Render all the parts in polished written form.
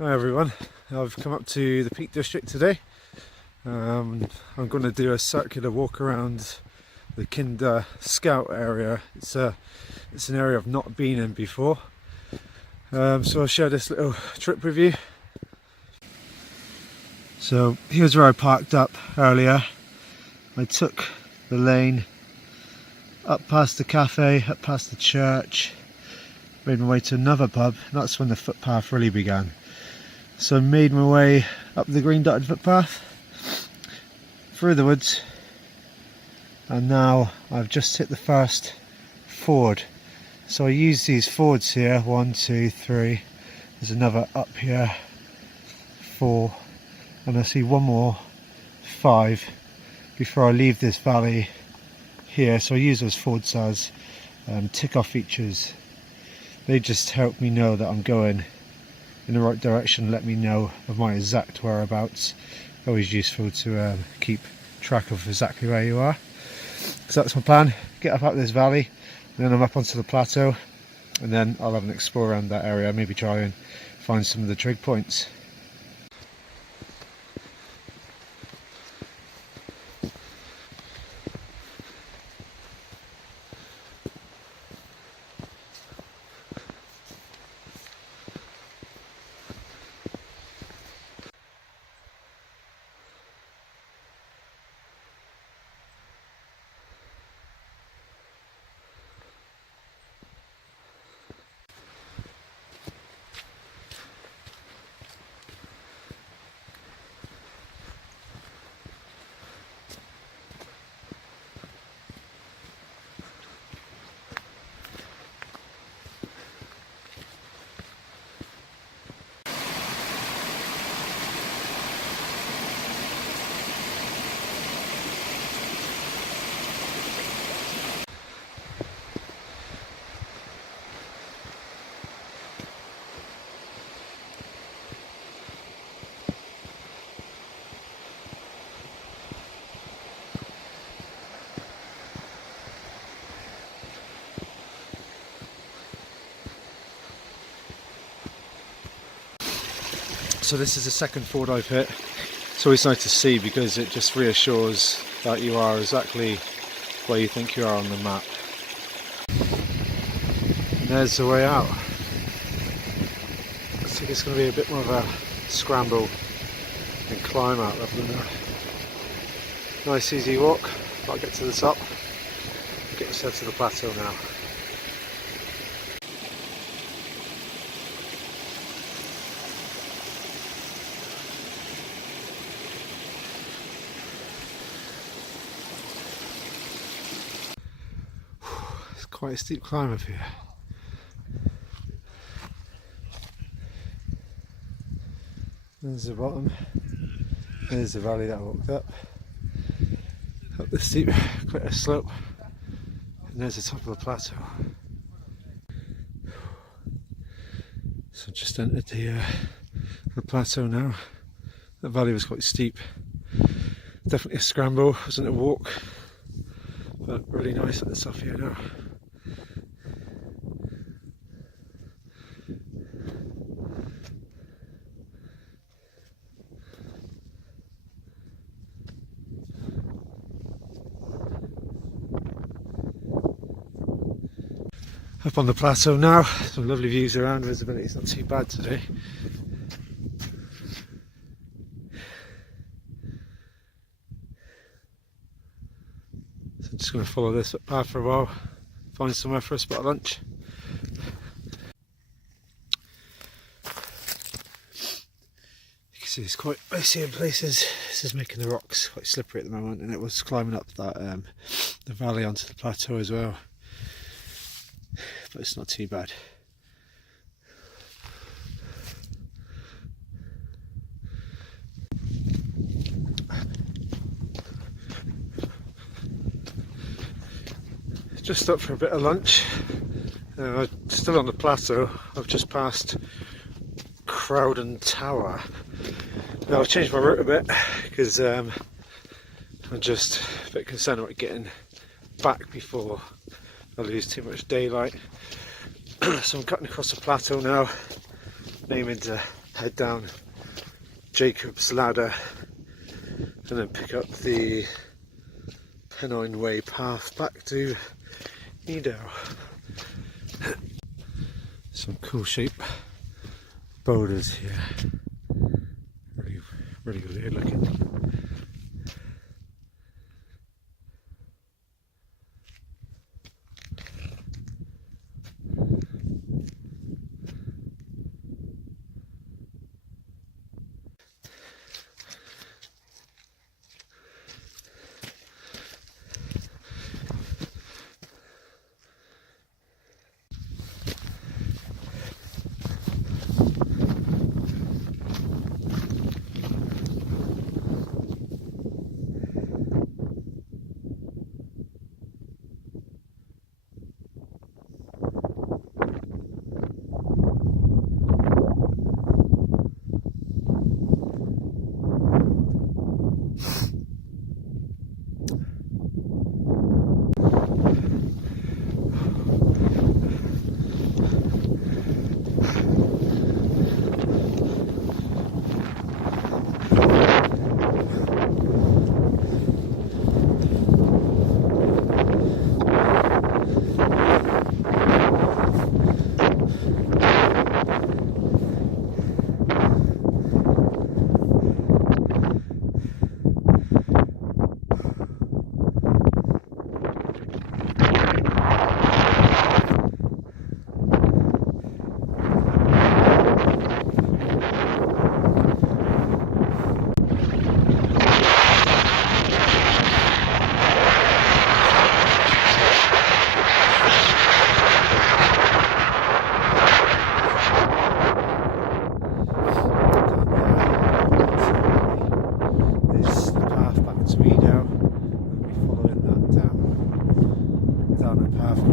Hi everyone, I've come up to the Peak District today. I'm going to do a circular walk around the Kinder Scout area. It's an area I've not been in before, so I'll share this little trip with you. So here's where I parked up earlier. I took the lane up past the cafe, up past the church, made my way to another pub, and that's when the footpath really began. So I made my way up the green dotted footpath, through the woods, and now I've just hit the first ford. So I use these fords here, 1, 2, 3, there's another up here, 4, and I see one more, 5, before I leave this valley here. So I use those fords as tick off features. They just help me know that I'm going in the right direction, let me know of my exact whereabouts. Always useful to keep track of exactly where you are. So that's my plan, get up this valley, and then I'm up onto the plateau, and then I'll have an explore around that area, maybe try and find some of the trig points. So this is the second ford I've hit. It's always nice to see because it just reassures that you are exactly where you think you are on the map. And there's the way out. I think it's going to be a bit more of a scramble and climb out rather than a nice easy walk. I'll get to the top, get myself to the plateau now. Quite a steep climb up here. There's the bottom. There's the valley that I walked up. Up the steep, quite a slope. And there's the top of the plateau. So just entered the plateau now. The valley was quite steep. Definitely a scramble, wasn't a walk. But really nice at the top here now. Up on the plateau now, some lovely views around, visibility is not too bad today. So I'm just going to follow this path for a while, find somewhere for a spot of lunch. You can see it's quite icy in places. This is making the rocks quite slippery at the moment, and it was climbing up that the valley onto the plateau as well. But it's not too bad. Just up for a bit of lunch. Still on the plateau. I've just passed Crowden Tower. Now I've changed my route a bit because I'm just a bit concerned about getting back before I lose too much daylight. So I'm cutting across the plateau now, aiming to head down Jacob's Ladder and then pick up the Pennine Way path back to Edo. Some cool shape boulders here, really weird looking.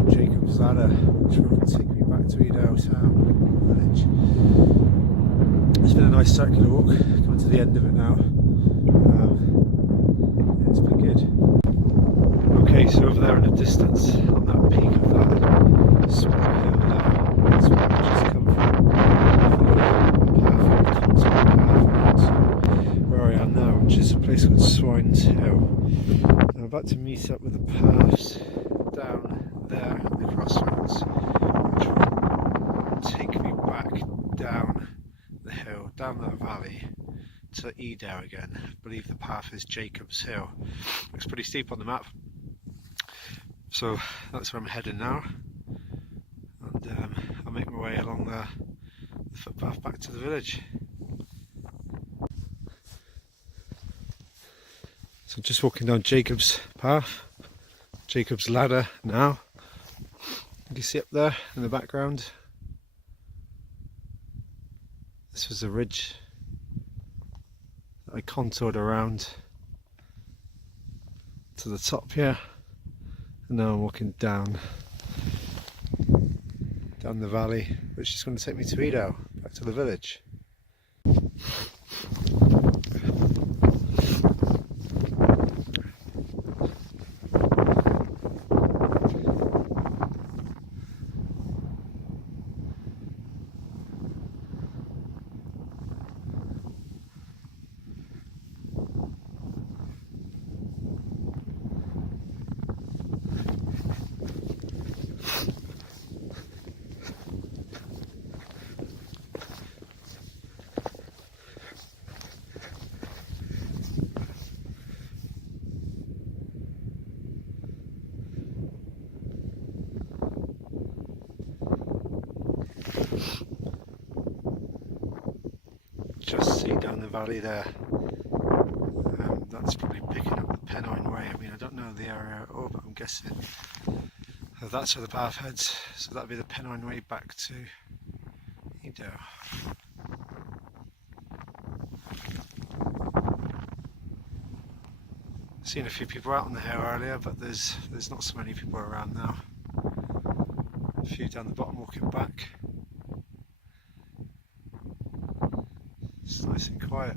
Jacob's Ladder, which will take me back to Edo town village. It's been a nice circular walk, coming to the end of it now. It's been good. Okay, so over there in the distance, on that peak of that small hill there, that's where I've just come from. Where I am now, which is a place called Swines Hill. I'm about to meet up with the paths down there at the crossroads, which will take me back down the hill, down that valley to Edo again. I believe the path is Jacob's Hill. Looks pretty steep on the map, so that's where I'm heading now, and I'll make my way along the footpath back to the village. So just walking down Jacob's path, Jacob's Ladder now. You can see up there in the background, this was a ridge that I contoured around to the top here, and now I'm walking down the valley, which is going to take me to Edo, back to the village. Just see down the valley there, that's probably picking up the Pennine Way. I mean, I don't know the area at all, but I'm guessing that's where the path heads, so that'll be the Pennine Way back to Edo. Seen a few people out on the hill earlier, but there's not so many people around now. A few down the bottom walking back. It's nice and quiet.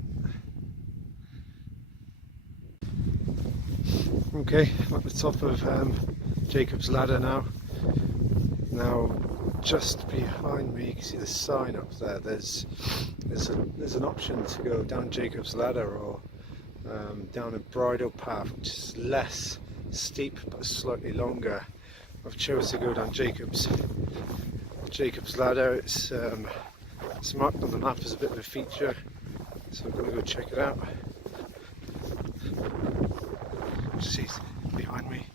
Okay, I'm at the top of Jacob's Ladder now. Now just behind me, you can see the sign up there. There's an option to go down Jacob's Ladder or down a bridle path, which is less steep but slightly longer. I've chosen to go down Jacob's Ladder. It's marked on the map as a bit of a feature, so I'm going to go check it out. See behind me,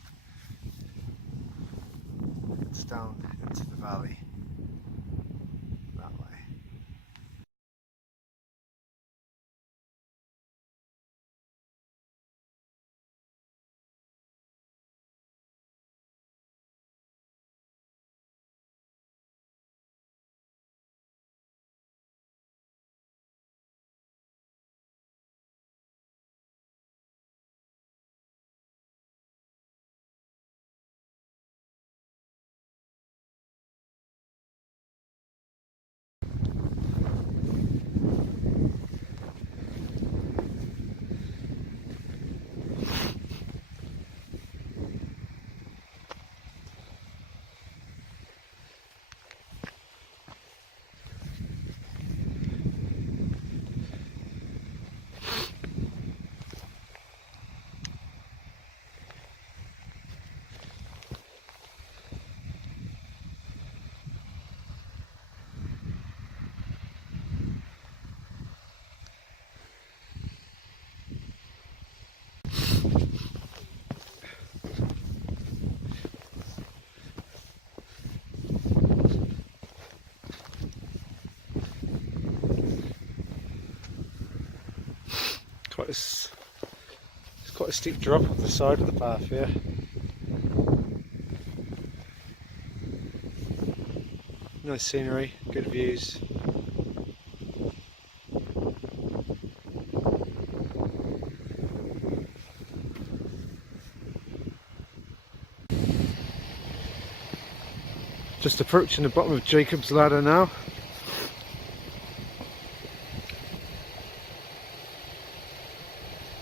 it's down into the valley that way. It's quite a steep drop up the side of the path here. Nice scenery, good views. Just approaching the bottom of Jacob's Ladder now.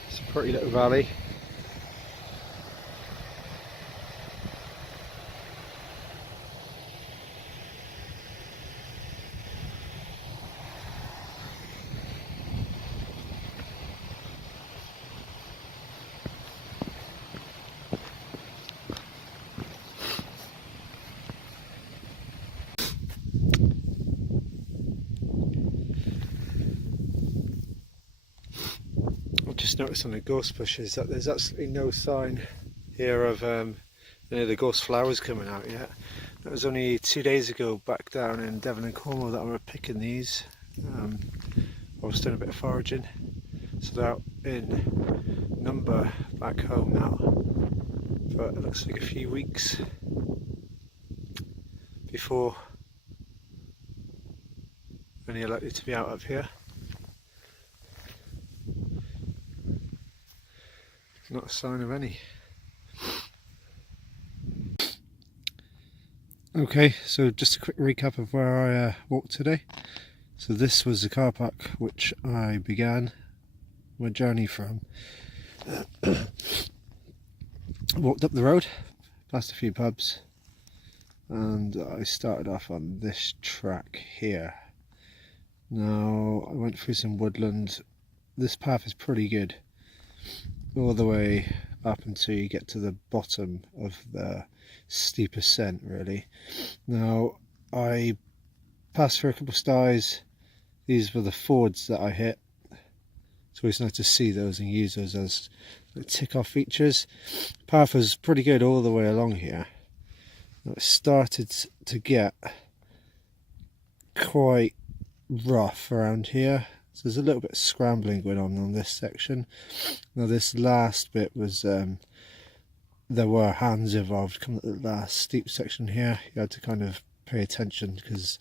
It's a pretty little valley. I've just noticed on the gorse bushes that there's absolutely no sign here of any of the gorse flowers coming out yet. It was only 2 days ago back down in Devon and Cornwall that I were picking these. I was doing a bit of foraging, so they're out in number back home now, but it looks like a few weeks before any are likely to be out up here. Not a sign of any. Okay, so just a quick recap of where I walked today. So this was the car park which I began my journey from. Walked up the road, past a few pubs, and I started off on this track here. Now I went through some woodland. This path is pretty good, all the way up until you get to the bottom of the steep ascent really. Now I passed through a couple of styes. These were the fords that I hit. It's always nice to see those and use those as tick off features. Path was pretty good all the way along here. Now it started to get quite rough around here, so there's a little bit of scrambling going on this section. Now this last bit was there were hands involved. Coming at the last steep section here, you had to kind of pay attention because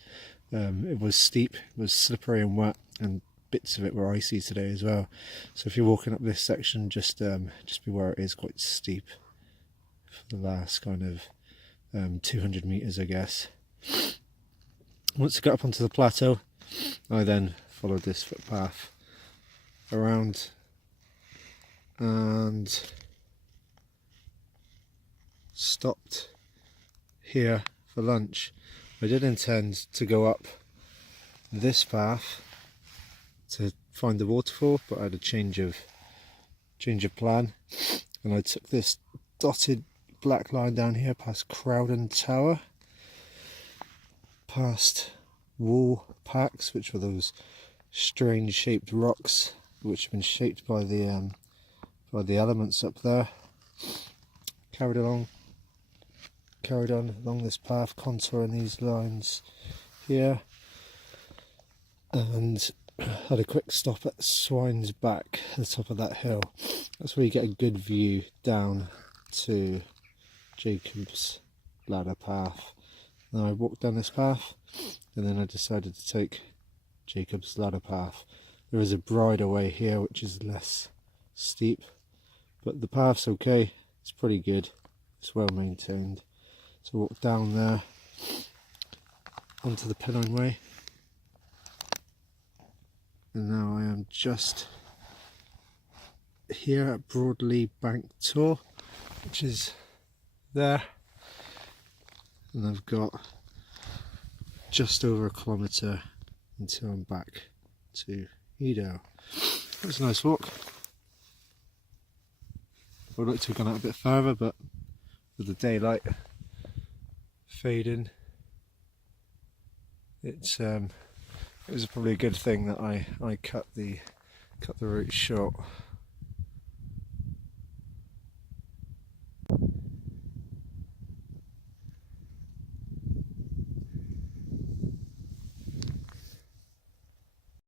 it was steep, it was slippery and wet, and bits of it were icy today as well. So if you're walking up this section, just beware, it is quite steep for the last kind of 200 meters, I guess. Once I got up onto the plateau, I then followed this footpath around and stopped here for lunch. I did intend to go up this path to find the waterfall, but I had a change of plan, and I took this dotted black line down here past Crowden Tower, past wall packs, which were those strange shaped rocks which have been shaped by the elements up there. Carried on along this path, contouring these lines here, and had a quick stop at Swine's Back, the top of that hill. That's where you get a good view down to Jacob's Ladder path. Now I walked down this path, and then I decided to take Jacob's Ladder path. There is a bridleway here which is less steep, but the path's okay, it's pretty good, it's well maintained. So walk down there onto the Pennine Way, and now I am just here at Broadley Bank Tor, which is there, and I've got just over a kilometre until I'm back to Edo. It was a nice walk. I would like to have gone out a bit further, but with the daylight fading, it was probably a good thing that I cut the route short.